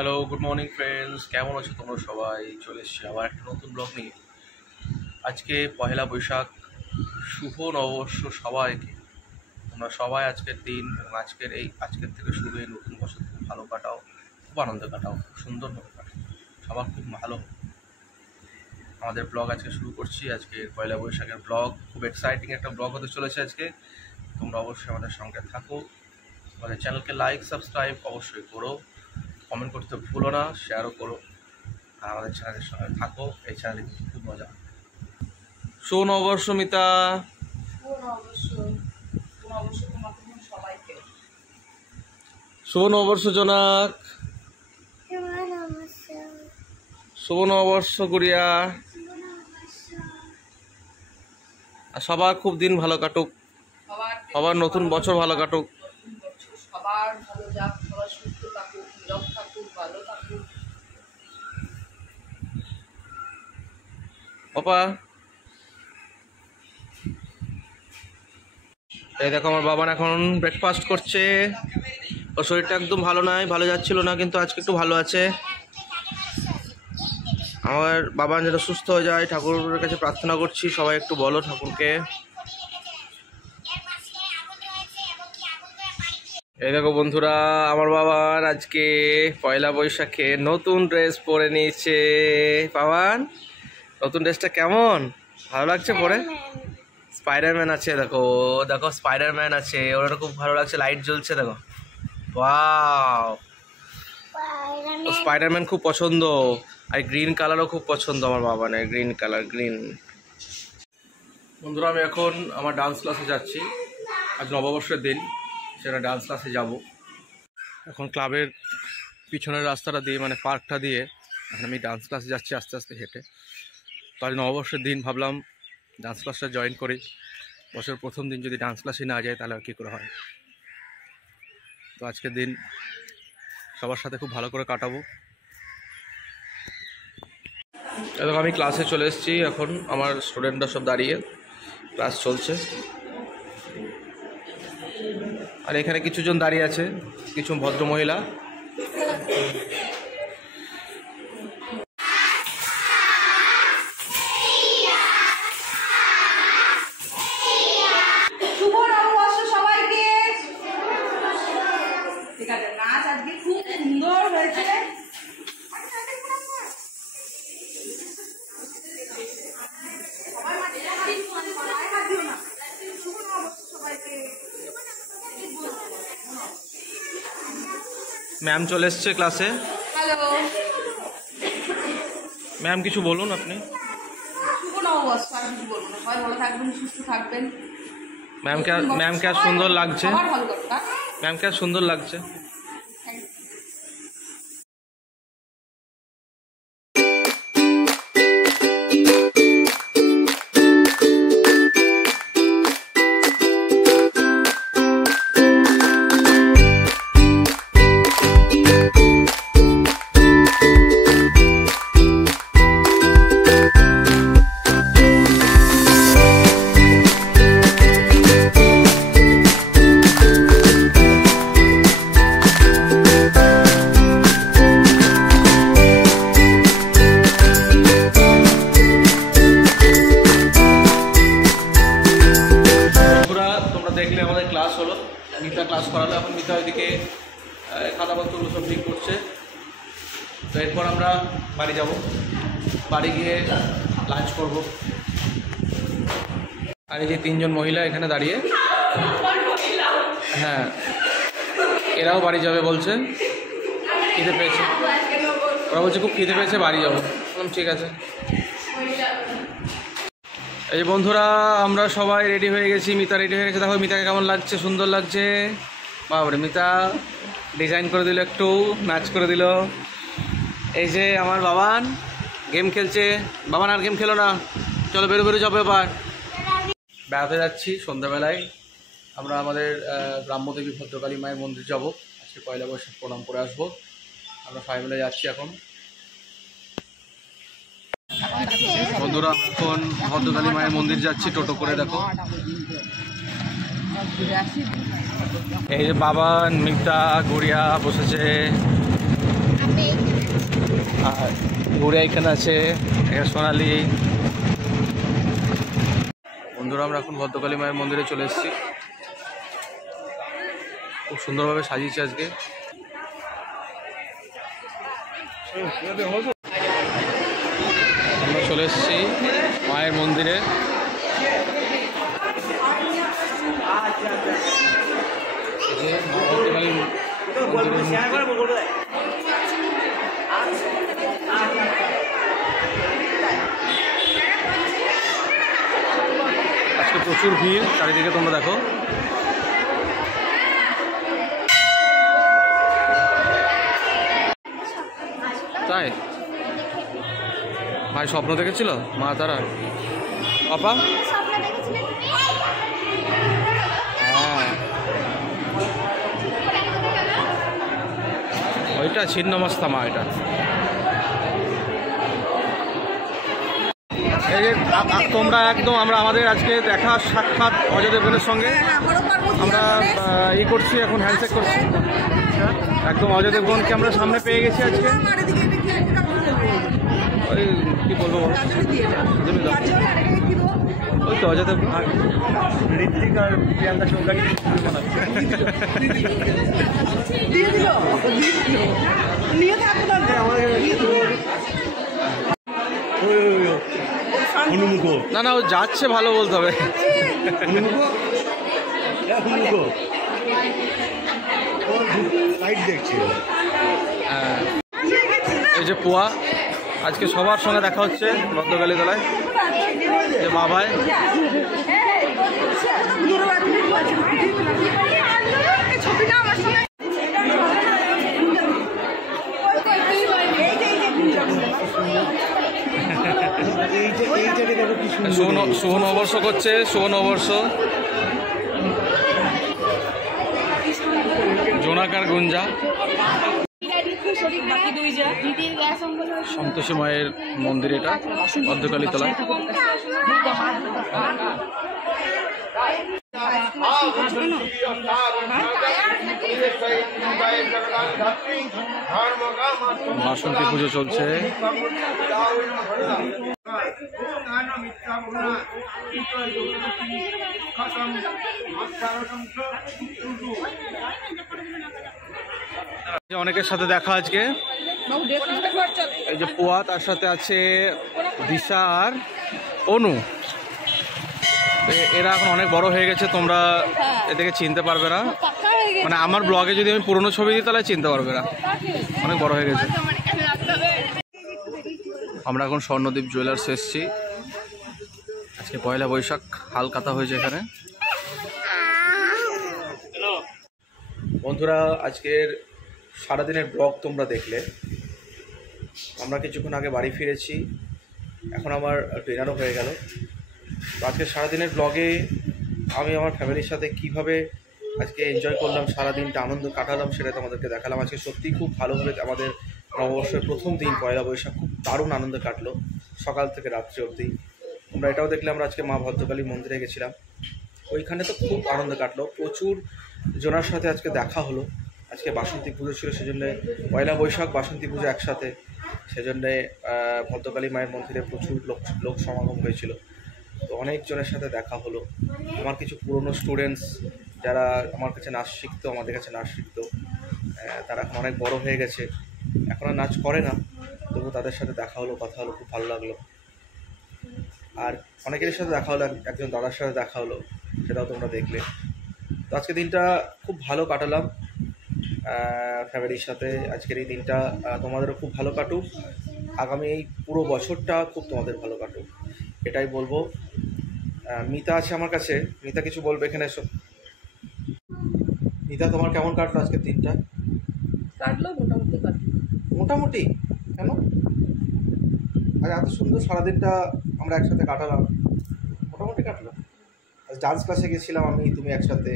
Hello, good morning friends. কেমন আছো তোমরা সবাই? চলে এসেছি আবার একটা নতুন ব্লগ নিয়ে। আজকে পহেলা বৈশাখ, শুভ নববর্ষ সবাইকে। তোমরা সবাই আজকের দিন এবং আজকের থেকে শুরু এই নতুন বছর খুব ভালো কাটাও, খুব আনন্দ কাটাও, খুব সুন্দরভাবে কাটাও, সবার খুব ভালো। আমাদের ব্লগ আজকে শুরু করছি। আজকে পয়লা বৈশাখের ব্লগ, খুব এক্সাইটিং একটা ব্লগ হতে চলেছে আজকে। তোমরা অবশ্যই আমাদের সঙ্গে থাকো, আমাদের চ্যানেলকে লাইক সাবস্ক্রাইব অবশ্যই করো, কমেন্ট করতে ভুলো না, শেয়ারও করো, আর আমাদের চ্যানেলের সঙ্গে থাকো। এই চ্যানেলে কিন্তু খুব মজা। শুভ নববর্ষ মিতা। শুভ নববর্ষ জনাক। শুভ নববর্ষ গুড়িয়া। আর সবার খুব দিন ভালো কাটুক, সবার নতুন বছর ভালো কাটুক। সবার ভালো যাক, সবার সুস্থ থাকুক, নিরোগ থাকুক, ভালো থাকুক। বাবা, এই দেখো আমার বাবা এখন ব্রেকফাস্ট করছে। ওর শরীরটা একদম ভালো নয়, ভালো যাচ্ছিল না, কিন্তু আজকে একটু ভালো আছে। আমার বাবা যেন সুস্থ হয়ে যায়, ঠাকুরের কাছে প্রার্থনা করছি। সবাই একটু বলো ঠাকুরকে। এই দেখো বন্ধুরা, আমার বাবার আজকে পয়লা বৈশাখে নতুন ড্রেস পরে নিয়েছে। পাওয়ান, নতুন ড্রেসটা কেমন? ভালো লাগছে পরে? স্পাইডারম্যান আছে, দেখো দেখো স্পাইডারম্যান আছে, ওটা খুব ভালো লাগছে, লাইট জ্বলছে দেখো। ওয়াও, স্পাইডারম্যান খুব পছন্দ। আর গ্রিন কালারও খুব পছন্দ আমার বাবা, না গ্রিন কালার, গ্রিন। বন্ধুরা, আমি এখন আমার ডান্স ক্লাসে যাচ্ছি। আজ নববর্ষের দিন, সেটা ডান্স ক্লাসে যাব। এখন ক্লাবের পিছনের রাস্তাটা দিয়ে, মানে পার্কটা দিয়ে এখন আমি ডান্স ক্লাসে যাচ্ছি আস্তে আস্তে হেঁটে। তো আজ নববর্ষের দিন, ভাবলাম ডান্স ক্লাসটা জয়েন করি। বছরের প্রথম দিন যদি ডান্স ক্লাসে না যায় তাহলে আর কী করে হয়। তো আজকের দিন সবার সাথে খুব ভালো করে কাটাবো। এবং আমি ক্লাসে চলে এসেছি। এখন আমার স্টুডেন্টরা সব দাঁড়িয়ে, ক্লাস চলছে। আর এখানে কিছুজন দাঁড়িয়ে আছে, কিছু ভদ্রমহিলা। শুভ নববর্ষ সবাইকে। ঠিক আছে, নাচ আজকে খুব সুন্দর হয়েছে। ম্যাম চলে এসছে ক্লাসে। হ্যালো ম্যাম, কিছু বলুন আপনি। শুভ নববর্ষ। আর কিছু বলবো না, সবাই ভালো থাকবেন, সুস্থ থাকবেন। ম্যামকে আর সুন্দর লাগছে। সবার ভালো কথা। ম্যামকে আর সুন্দর লাগছে। দেখলে আমাদের ক্লাস হলো, মিতা ক্লাস করালো। এখন মিতা ওইদিকে খাতাপত্রগুলো সব ঠিক করছে। তো এরপর আমরা বাড়ি যাব, বাড়ি গিয়ে লাঞ্চ করব। আর এই যে তিনজন মহিলা এখানে দাঁড়িয়ে, হ্যাঁ এরাও বাড়ি যাবে বলছে, খিদে পেয়েছে। ওরা বলছে খুব খিদে পেয়েছে, বাড়ি যাবো। ঠিক আছে। এই বন্ধুরা, আমরা সবাই রেডি হয়ে গেছি। মিতা রেডি হয়ে গেছে, দেখো মিতাকে কেমন লাগছে, সুন্দর লাগছে। বাবারে, মিতা ডিজাইন করে দিল, একটু নাচ করে দিল। এই যে আমার বাবান গেম খেলছে। বাবান আর গেম খেলো না, চলো বেরো যাবো। এবার বেড়াতে যাচ্ছি সন্ধ্যাবেলায়। আমরা আমাদের গ্রাম্যদেবী ভদ্রকালী মায়ের মন্দির যাব। আজকে পয়লা বৈশাখ প্রণাম করে আসবো। আমরা সবাই মিলে যাচ্ছি এখন। বন্ধুরা, এখন ভদ্রকালী মায়ের মন্দির যাচ্ছি টোটো করে। দেখো এই যে বাবা, মিতা, গুড়িয়া বসেছে। আর ঘুরে এখানে আছে, এখানে সোনালি। বন্ধুরা আমরা এখন ভদ্রকালী মায়ের মন্দিরে চলে এসেছি। খুব সুন্দরভাবে সাজিয়েছে আজকে। আমরা চলে এসেছি মায়ের মন্দিরে। আজকে প্রচুর ভিড় চারিদিকে, তোমরা দেখো। তাই ভাই স্বপ্ন দেখেছিল মা তারা? পাপা হ্যাঁ, ওইটা ছিন্নমস্তা মা। এটা এই যে তোমরা একদম আমাদের আজকে দেখা সাক্ষাৎ অজয় দেবগনের সঙ্গে আমরা করছি, এখন হ্যান্ডশেক করছি। একদম অজয় দেবগনকে আমরা সামনে পেয়ে গেছি আজকে। ওই কি বলবো, ওই তো অজয় দেবগন, ঋত্বিক আর প্রিয়াঙ্কা চোপড়াকে না না, ও যাচ্ছে ভালো বলতে হবে। এই যে পোয়া, আজকে সবার সঙ্গে দেখা হচ্ছে ভদ্রকালী তলায়, যে বাবাই। শুভ নববর্ষ করছে, শুভ নববর্ষ। জোনাকার গুঞ্জা। সন্তোষী মায়ের মন্দির এটা, ভদ্রকালী তলা। বাসন্তী পুজো চলছে। অনেকের সাথে দেখা আজকে। এই যে পোয়া, তার সাথে আছে দিশা আর অনু। এরা এখন অনেক বড় হয়ে গেছে, তোমরা এদেরকে চিনতে পারবে না। মানে আমার ব্লগে যদি আমি পুরনো ছবি দিই তাহলে চিনতে পারবে না, অনেক বড় হয়ে গেছে। আমরা এখন স্বর্ণদ্বীপ জুয়েলার্স এসেছি। আজকে পয়লা বৈশাখ, হালকাতা হয়েছে এখানে। বন্ধুরা আজকের সারাদিনের ব্লগ তোমরা দেখলে। আমরা কিছুক্ষণ আগে বাড়ি ফিরেছি, এখন আমার ডিনারও হয়ে গেল। তো আজকে সারাদিনের ব্লগে আমি আমার ফ্যামিলির সাথে কিভাবে আজকে এনজয় করলাম, সারাদিনটা আনন্দ কাটালাম, সেটা তোমাদেরকে দেখালাম। আজকে সত্যিই খুব ভালোভাবে আমাদের নববর্ষের প্রথম দিন পয়লা বৈশাখ খুব দারুণ আনন্দ কাটলো, সকাল থেকে রাত্রি অবধি। তোমরা এটাও দেখলে আমরা আজকে মা ভদ্রকালী মন্দিরে গেছিলাম, ওইখানে তো খুব আনন্দ কাটলো। প্রচুর জনার সাথে আজকে দেখা হলো। আজকে বাসন্তী পুজো ছিল, সেজন্যে পয়লা বৈশাখ বাসন্তী পুজো একসাথে, সেজন্যে ভদ্রকালী মায়ের মন্দিরে প্রচুর লোক সমাগম হয়েছিল। তো অনেকজনের সাথে দেখা হলো। আমার কিছু পুরনো স্টুডেন্টস যারা আমার কাছে নাচ শিখতো, আমাদের কাছে নাচ শিখতো, তারা এখন অনেক বড় হয়ে গেছে, এখন আর নাচ করে না, তবু তাদের সাথে দেখা হলো, কথা হলো, খুব ভালো লাগলো। আর অনেকের সাথে দেখা হলো, একজন দাদার সাথে দেখা হলো, সেটাও তোমরা দেখলে। তো আজকে দিনটা খুব ভালো কাটালাম ফ্যামিলির সাথে। আজকের এই দিনটা তোমাদেরও খুব ভালো কাটুক, আগামী এই পুরো বছরটা খুব তোমাদের ভালো কাটুক, এটাই বলবো। মিতা আছে আমার কাছে, মিতা কিছু বলবে, এখানে এসো। মিতা, তোমার কেমন কাটলো আজকের দিনটা? কাটলো মোটামুটি। মোটামুটি কেন? আর এত সুন্দর সারাদিনটা আমরা একসাথে কাটালাম, মোটামুটি কাটলো। ডান্স ক্লাসে গেছিলাম আমি, তুমি একসাথে।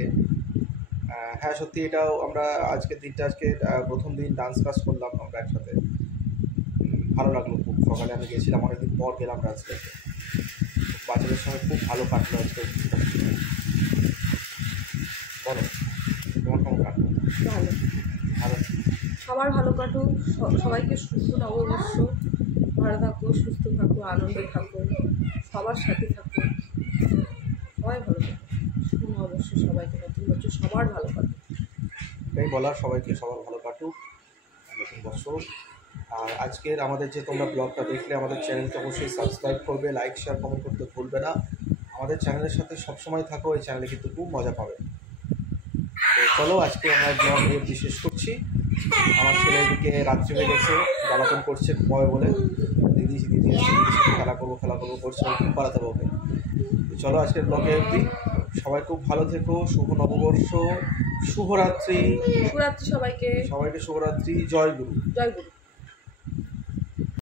হ্যাঁ সত্যি, এটাও আমরা আজকের দিনটা, আজকে প্রথম দিন ডান্স ক্লাস করলাম আমরা একসাথে, ভালো লাগলো খুব। সকালে আমি গেছিলাম, অনেকদিন পর গেলাম ডান্স ক্লাসে, বাচ্চাদের সঙ্গে খুব ভালো কাটলো আজকে। বলো তোমার কেমন কাটলো? ভালো ভালো। সবার ভালো কাটুক, সবাইকে শুভ নববর্ষ। ভালো থাকো, সুস্থ থাকো, আনন্দে থাকো, সবার সাথে থাকো, সবাই ভালো থাকো। শুভ নববর্ষ সবাইকে, নতুন বছর সবার ভালো কাটুক। এটাই বলার, সবাইকে সবার ভালো কাটুক নতুন বছর। আর আজকের আমাদের যে তোমরা ব্লগটা দেখলে, আমাদের চ্যানেলকে অবশ্যই সাবস্ক্রাইব করবে, লাইক শেয়ার কমেন্ট করতে ভুলবে না। আমাদের চ্যানেলের সাথে সবসময় থাকো, এই চ্যানেলে কিন্তু খুব মজা পাবে। তো চলো, আজকে আমরা ব্লগ এর শেষ করছি। আমার ছেলে এদিকে রাত্রি হয়ে গেছে, জ্বালাতন করছে ঘুমাবে বলে। দিদি এসে দিদির সাথে খেলা করবো করছে, ঘুম পাড়াতে হবে। তো চলো, আজকের ব্লগে অবধি। সবাই খুব ভালো থেকো, শুভ নববর্ষ, শুভরাত্রি। শুভরাত্রি সবাইকে। সবাইকে শুভরাত্রি, জয় গুরু। জয় গুরু।